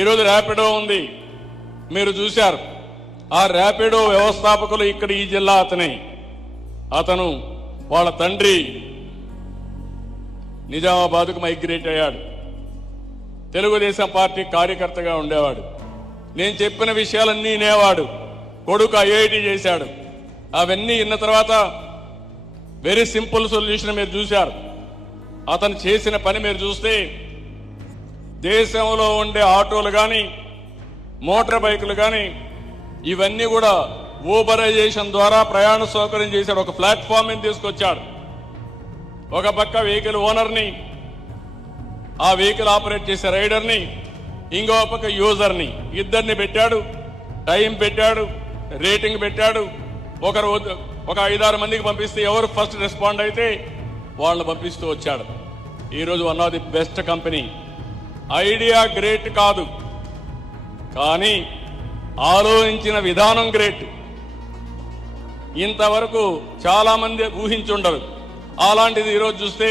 ఈరోజు ర్యాపిడో ఉంది, మీరు చూశారు. ఆ ర్యాపిడో వ్యవస్థాపకులు ఇక్కడ ఈ జిల్లా అతను వాళ్ళ తండ్రి నిజామాబాద్కు మైగ్రేట్ అయ్యాడు. తెలుగుదేశం పార్టీ కార్యకర్తగా ఉండేవాడు. నేను చెప్పిన విషయాలన్నీ వినేవాడు. కొడుకు ఐఐటి చేశాడు. అవన్నీ విన్న తర్వాత వెరీ సింపుల్ సొల్యూషన్ మీరు చూశారు. అతను చేసిన పని మీరు చూస్తే దేశంలో ఉండే ఆటోలు కానీ మోటార్ బైకులు కానీ ఇవన్నీ కూడా ఊబరైజేషన్ ద్వారా ప్రయాణ సౌకర్యం చేశాడు. ఒక ప్లాట్ఫామ్ తీసుకొచ్చాడు. ఒక పక్క వెహికల్ ఓనర్ని, ఆ వెహికల్ ఆపరేట్ చేసే రైడర్ని, ఇంకో పక్క యూజర్ని, ఇద్దరిని పెట్టాడు. టైం పెట్టాడు, రేటింగ్ పెట్టాడు. ఒక 5-6 మందికి పంపిస్తే ఎవరు ఫస్ట్ రెస్పాండ్ అయితే వాళ్ళని పంపిస్తూ వచ్చాడు. ఈరోజు one of the best company. Idea great కాదు, కానీ ఆలోచించిన విధానం గ్రేట్. ఇంతవరకు చాలా మంది ఊహించుండరు. అలాంటిది ఈరోజు చూస్తే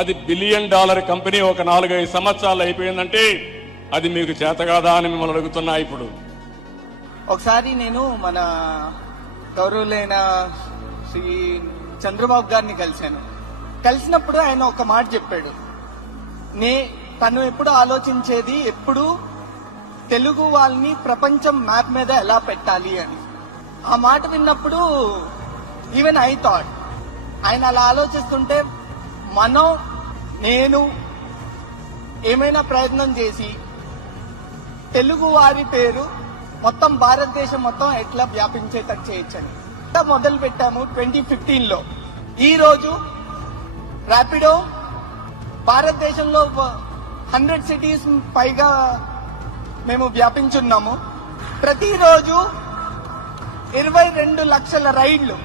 అది $1 బిలియన్ కంపెనీ ఒక 4-5 సంవత్సరాలు అయిపోయిందంటే అది మీకు చేత కాదా అని మిమ్మల్ని అడుగుతున్నా. ఇప్పుడు ఒకసారి నేను మన గౌరవులైన శ్రీ చంద్రబాబు గారిని కలిసినప్పుడు ఆయన ఒక మాట చెప్పాడు. తను ఎప్పుడు ఆలోచించేది ఎప్పుడు తెలుగు వాళ్ళని ప్రపంచం మ్యాప్ మీద ఎలా పెట్టాలి అని. ఆ మాట విన్నప్పుడు ఈవెన్ ఐ థాట్ ఆయన అలా ఆలోచిస్తుంటే నేను ఏమైనా ప్రయత్నం చేసి తెలుగు వారి పేరు మొత్తం భారతదేశం మొత్తం ఎట్లా వ్యాపించేటట్టు చేయొచ్చని మొదలు పెట్టాము 2015లో. ఈ రోజు ర్యాపిడో భారతదేశంలో 100 సిటీస్ పైగా మేము వ్యాపించున్నాము. ప్రతిరోజు 22 లక్షల రైళ్లు